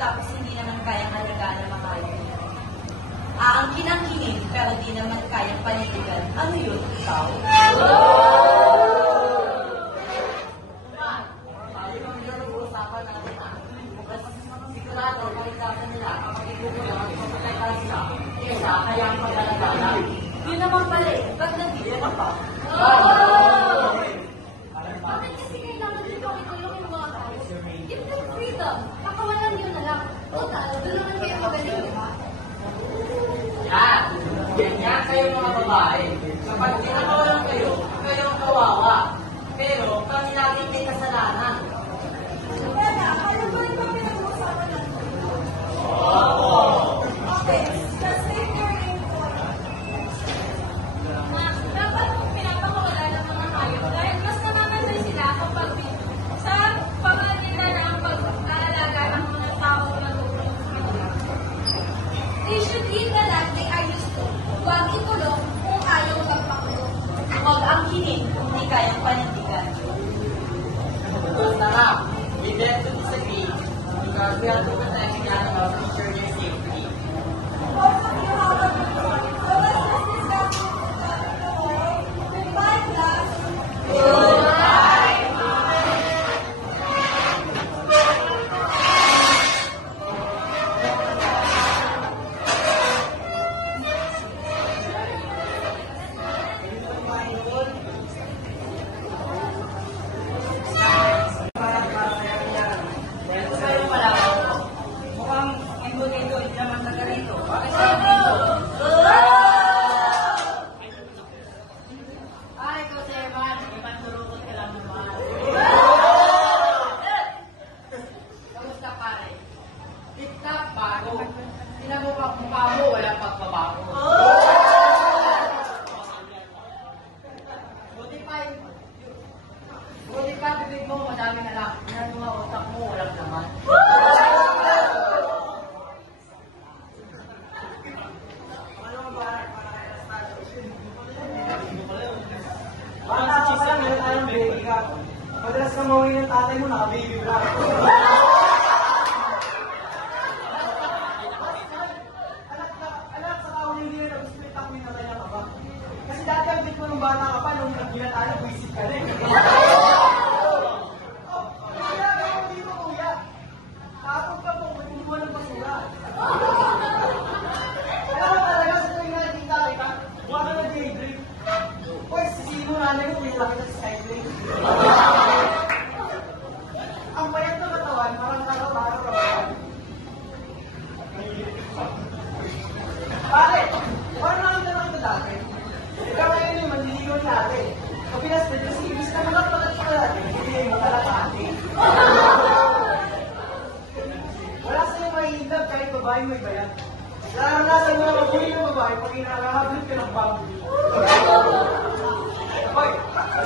tapos hindi naman kayang alagaan ng mga hayop. Aangkin ang kinin, pero di naman kayang paliligan. Ano yun, ikaw? Sigurado, kaligtasan nila kapag ikukulang at pagkakaitan sila. Kesa, kaya ang pag-alagala. Yun naman pala eh, ba't nandito ka pa? Bakit kasi kailangan dito ikulong yung mga tao? Give them freedom. Pakawalan nyo na lang. Total, doon naman kayo magaling, di ba? Yan! Ganyan kayo mga babae. Kapag kinakawalan kayo, kayo ang kawawa. Pero, kami lagi may kasalanan. Kaya, ano ba yung pinag-uusapan natin? Okay, let's take your name for dapat pinapakawala ng mga hayop dahil mas namamatay sila kapag sa pamanila ng pag-aalaga ng mga tao matutulong sa kanila. They should eat the land they are used to. Huwag ikulong kung ayaw magpakulong. Huwag angkinin kung di kayang panindigan. Basta na, we beg to disagree because we are protecting animals to ensure their safety. Both of you have a good point. So let's just discuss goodbye, class. Ay, Koseman, ipandurukot ka lang naman. Kamusta pare? Tip-tap, bago. Tinamukha mukha mo, walang pagbabago. Buti pa, bibig mo, madami na lang. Yan mga utak mo, walang naman. Bata ka pa lang, meron tayong baby ka. Madalas kang mawin ng tatay mo, naka-baby ka. Anak, sa kawan hindi na nag-split ako yung natay ka ba? Kasi dati ang bit mo nung bata ka pa, nung nag-gila tayo, visit ka rin. Kaya mo dito, kuya. Tapos ka po, magkumuha ng basura. Kaya mo talaga sa tuwing nakikita kita, huwag ka nag-daydream. Uy, sisino nanay mo, may laki na sa cycling. Ang payat na katawan, parang araw-araw. Pare, parang nakita na kita dati. Ikaw ngayon yung manliligaw natin. Kapilas na kasi ibig na magpapalat pa natin, hindi mo talaga atin. Wala sa'yo mahihindab kahit babae may bayan. Naranasan mo na mabuhay ng babae pag inakahablit ka ng bago. Hoy,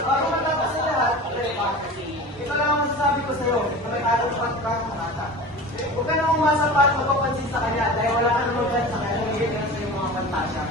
bago matapos sa lahat, ito lang ang masasabi ko sa'yo, pagkakalo sa pagkakamanata. Huwag ka na umasa pa at magpapansin sa kanya dahil wala ka naman sa kanya, higit na sa iyong mga pantasya.